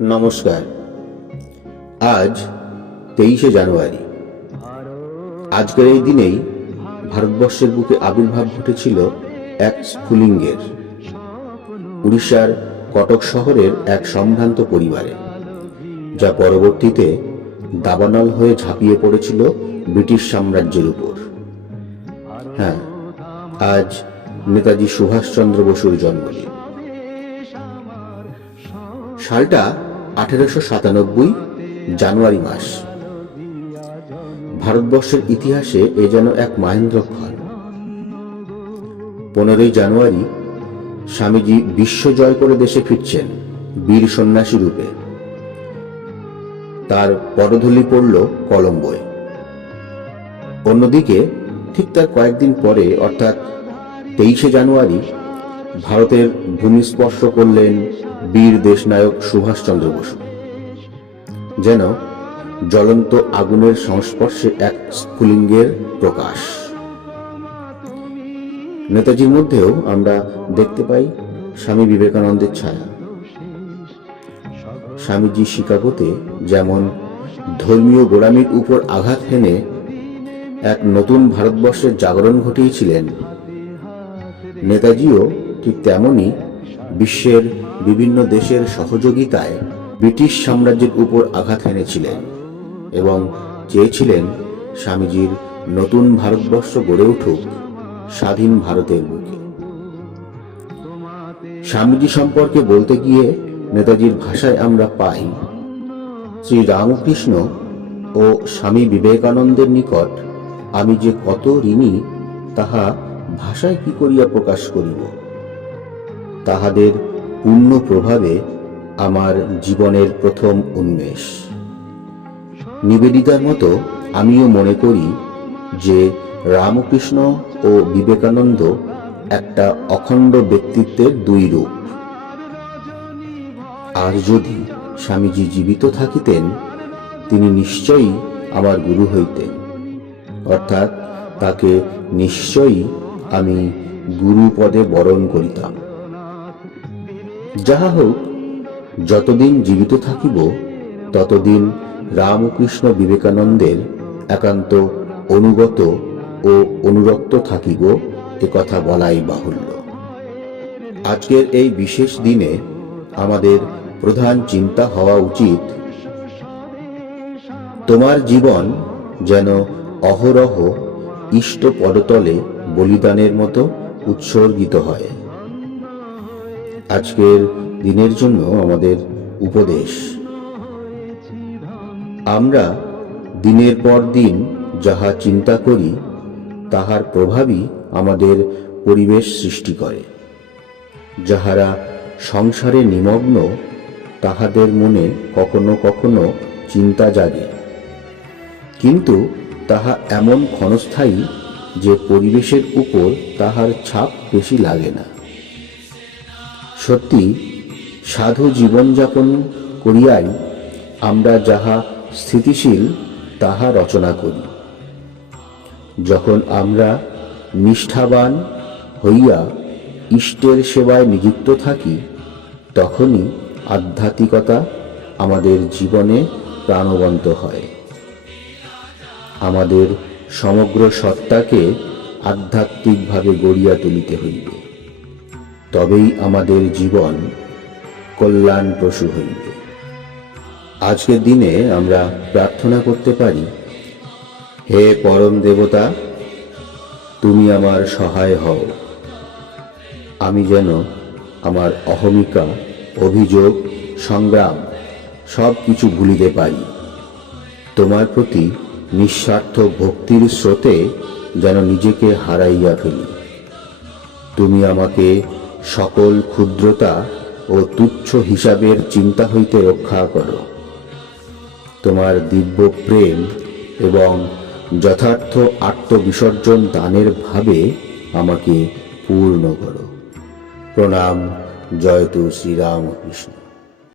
নমস্কার। আজ 23শে জানুয়ারি। আজকের এই দিনেই ভারতবর্ষের বুকে আবির্ভাব ঘটেছিল এক স্ফুলিঙ্গের, উড়িষ্যার কটক শহরের এক সম্ভ্রান্ত পরিবারে, যা পরবর্তীতে দাবানল হয়ে ঝাঁপিয়ে পড়েছিল ব্রিটিশ সাম্রাজ্যের উপর। হ্যাঁ, আজ নেতাজি সুভাষচন্দ্র বসুর জন্মদিন। সালটা 1897 জানুয়ারি মাস। ভারতবর্ষের ইতিহাসে এ যেন এক মাহেন্দ্রক্ষণ। 15ই জানুয়ারি স্বামীজি বিশ্ব জয় করে দেশে ফিরছেন বীর সন্ন্যাসী রূপে। তার পদধূলি পড়ল কলম্বোয়। অন্যদিকে ঠিক তার কয়েকদিন পরে, অর্থাৎ 23শে জানুয়ারি, ভারতের ভূমি স্পর্শ করলেন বীর দেশনায়ক সুভাষচন্দ্র বসু। যেন জ্বলন্ত আগুনের সংস্পর্শে এক স্ফুলিঙ্গের প্রকাশ। নেতাজির মধ্যেও আমরা দেখতে পাই স্বামী বিবেকানন্দের ছায়া। স্বামীজি শিকাগোতে যেমন ধর্মীয় গোড়ামির উপর আঘাত হেনে এক নতুন ভারতবর্ষের জাগরণ ঘটিয়েছিলেন, নেতাজিও ঠিক তেমনই বিশ্বের বিভিন্ন দেশের সহযোগিতায় ব্রিটিশ সাম্রাজ্যের উপর আঘাত হেনেছিলেন এবং চেয়েছিলেন স্বামীজির নতুন ভারতবর্ষ গড়ে উঠুক স্বাধীন ভারতের বুকে। স্বামীজি সম্পর্কে বলতে গিয়ে নেতাজির ভাষায় আমরা পাই, শ্রী রামকৃষ্ণ ও স্বামী বিবেকানন্দের নিকট আমি যে কত ঋণী তাহা ভাষায় কি করিয়া প্রকাশ করিব। তাহাদের পূর্ণ প্রভাবে আমার জীবনের প্রথম উন্মেষ। নিবেদিতার মতো আমিও মনে করি যে রামকৃষ্ণ ও বিবেকানন্দ একটা অখণ্ড ব্যক্তিত্বের দুই রূপ। আর যদি স্বামীজি জীবিত থাকিতেন, তিনি নিশ্চয়ই আমার গুরু হইতেন, অর্থাৎ তাকে নিশ্চয়ই আমি গুরু পদে বরণ করিতাম। যাহা হোক, যতদিন জীবিত থাকিব ততদিন রামকৃষ্ণ বিবেকানন্দের একান্ত অনুগত ও অনুরক্ত থাকিব, একথা বলাই বাহুল্য। আজকের এই বিশেষ দিনে আমাদের প্রধান চিন্তা হওয়া উচিত, তোমার জীবন যেন অহরহ ইষ্ট পদতলে বলিদানের মতো উৎসর্গিত হয়। আজকের দিনের জন্য আমাদের উপদেশ, আমরা দিনের পর দিন যাহা চিন্তা করি তাহার প্রভাবই আমাদের পরিবেশ সৃষ্টি করে। যাহারা সংসারে নিমগ্ন তাহাদের মনে কখনো কখনো চিন্তা জাগে, কিন্তু তাহা এমন ক্ষণস্থায়ী যে পরিবেশের উপর তাহার ছাপ বেশি লাগে না। সত্যি সাধু জীবনযাপন করিয়াই আমরা যাহা স্থিতিশীল তাহা রচনা করি। যখন আমরা নিষ্ঠাবান হইয়া ইষ্টের সেবায় নিযুক্ত থাকি, তখনই আধ্যাত্মিকতা আমাদের জীবনে প্রাণবন্ত হয়। আমাদের সমগ্র সত্তাকে আধ্যাত্মিকভাবে গড়িয়া তুলিতে হইবে, তবেই আমাদের জীবন কল্যাণপ্রসূ হইবে। আজকের দিনে আমরা প্রার্থনা করতে পারি, হে পরম দেবতা, তুমি আমার সহায় হও। আমি যেন আমার অহমিকা, অভিযোগ, সংগ্রাম সব কিছু ভুলিতে পারি। তোমার প্রতি নিঃস্বার্থ ভক্তির স্রোতে যেন নিজেকে হারাইয়া ফেলি। তুমি আমাকে সকল ক্ষুদ্রতা ও তুচ্ছ হিসাবের চিন্তা হইতে রক্ষা করো। তোমার দিব্য প্রেম এবং যথার্থ আত্মবিসর্জন দানের ভাবে আমাকে পূর্ণ করো। প্রণাম। জয়তু শ্রীরামকৃষ্ণ।